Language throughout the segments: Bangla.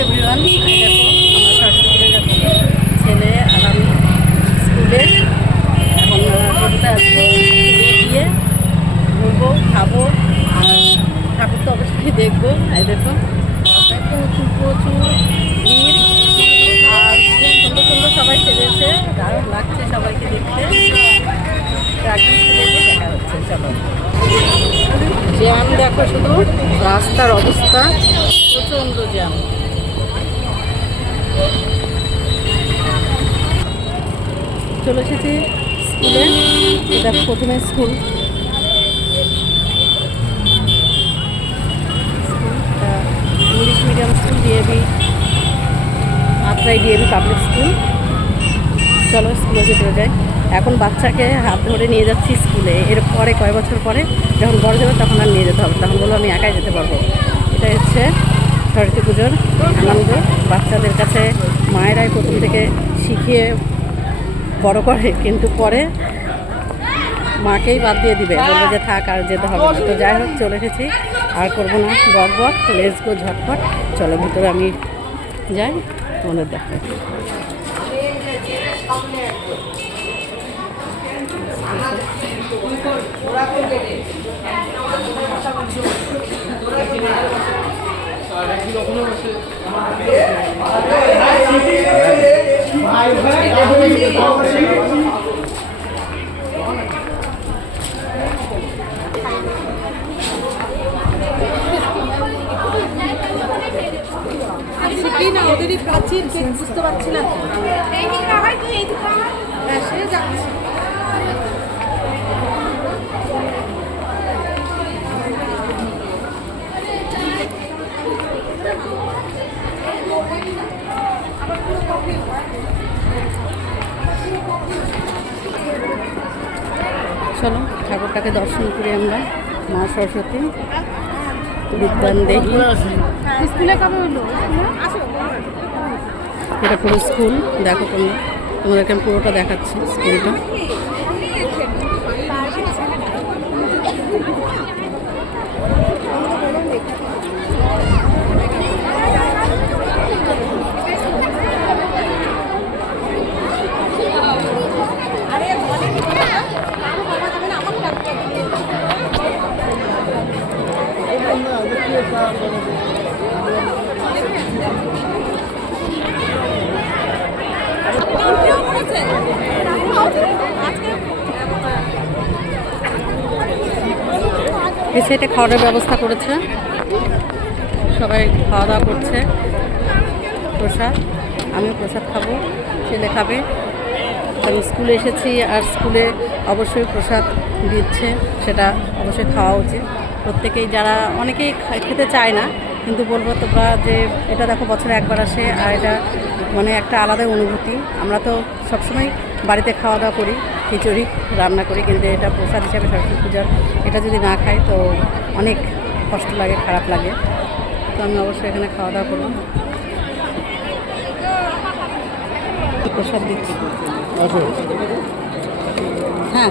এভরিওয়ান, দেখো আমরা সরস্বতী যাচ্ছি, ছেলে আর আমি স্কুলে। এখন টোটোতে আসবো, গিয়ে ঘুরবো, খাবো, আর ঠাকুর তো অবশ্যই দেখবো। এই দেখো প্রচুর প্রচুর ভিড়, আর খুব সুন্দর সুন্দর সবাই সেজেছে, দারুণ লাগছে সবাইকে দেখতে। একদম স্কুলে গিয়ে দেখা হচ্ছে। চলো, জ্যাম দেখো, শুধু রাস্তার অবস্থা প্রচণ্ড জ্যাম। চলে এসেছি স্কুলে, এটা প্রথমে school, English medium school, DAV Atrai DAV public school. চলো স্কুলে ভিতরে যাই। এখন বাচ্চাকে হাত ধরে নিয়ে যাচ্ছি স্কুলে। এর পরে কয় বছর পরে যখন বড় যাবে তখন আর নিয়ে যেতে হবে, তখন বলো আমি একাই যেতে পারবো। এটা হচ্ছে সরস্বতী পুজোর আনন্দ। বাচ্চাদের কাছে মায়েরাই প্রথম থেকে শিখিয়ে বড় করে, কিন্তু পরে মাকেই বাদ দিয়ে দিবে, বলবে যে থাক আর যেতে হবে না। তো যাই হোক, চলে এসেছি, আর করবো না বক বক, লেটস গো ঝটপট। চলো ভিতরে আমি যাই, তোমাদের দেখাই। না ওদেরই প্রাচীর বুঝতে পারছি না। চলো ঠাকুরটাকে দর্শন করি আমরা, মা সরস্বতী বিদ্যান দেহি। স্কুলে কবে হলো? এটা পুরো স্কুল, দেখো তোমরা, তোমাদেরকে আমি পুরোটা দেখাচ্ছি স্কুলটা। এই সাইডে খাওয়ার ব্যবস্থা করেছে, সবাই খাওয়া দাওয়া করছে। প্রসাদ, আমিও প্রসাদ খাবো, ছেলে খাবে। আমি স্কুলে এসেছি, আর স্কুলে অবশ্যই প্রসাদ দিচ্ছে, সেটা অবশ্যই খাওয়া উচিত প্রত্যেকেই। যারা অনেকেই খেতে চায় না, কিন্তু বলবো তোমরা যে এটা দেখো বছরে একবার আসে, আর এটা মানে একটা আলাদা অনুভূতি। আমরা তো সবসময় বাড়িতে খাওয়া দাওয়া করি, খিচুড়ি রান্না করি, কিন্তু এটা প্রসাদ হিসাবে সরস্বতী পূজার এটা যদি না খাই তো অনেক কষ্ট লাগে, খারাপ লাগে। তো আমি অবশ্যই এখানে খাওয়া দাওয়া করব। প্রসাদ দিচ্ছি, হ্যাঁ।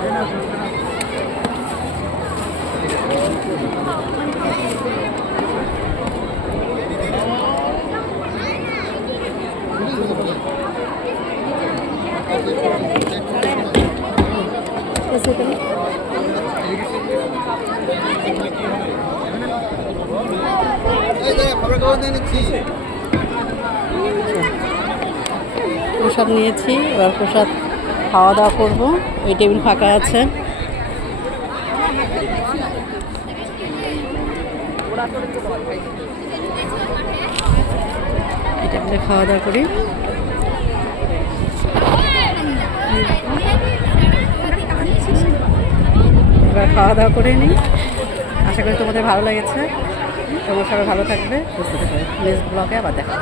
প্রসাদ নিয়েছি, এবার প্রসাদ খাওয়া দাওয়া করবো। ওই টেবিল ফাঁকা আছে, এই টেবিলে খাওয়া দাওয়া করি। এবার খাওয়া দাওয়া করে নিই। আশা করি তোমাদের ভালো লেগেছে, তোমরা সবাই ভালো থাকবে, সুস্থ থাকবে। নেক্সট ব্লগে আবার দেখা।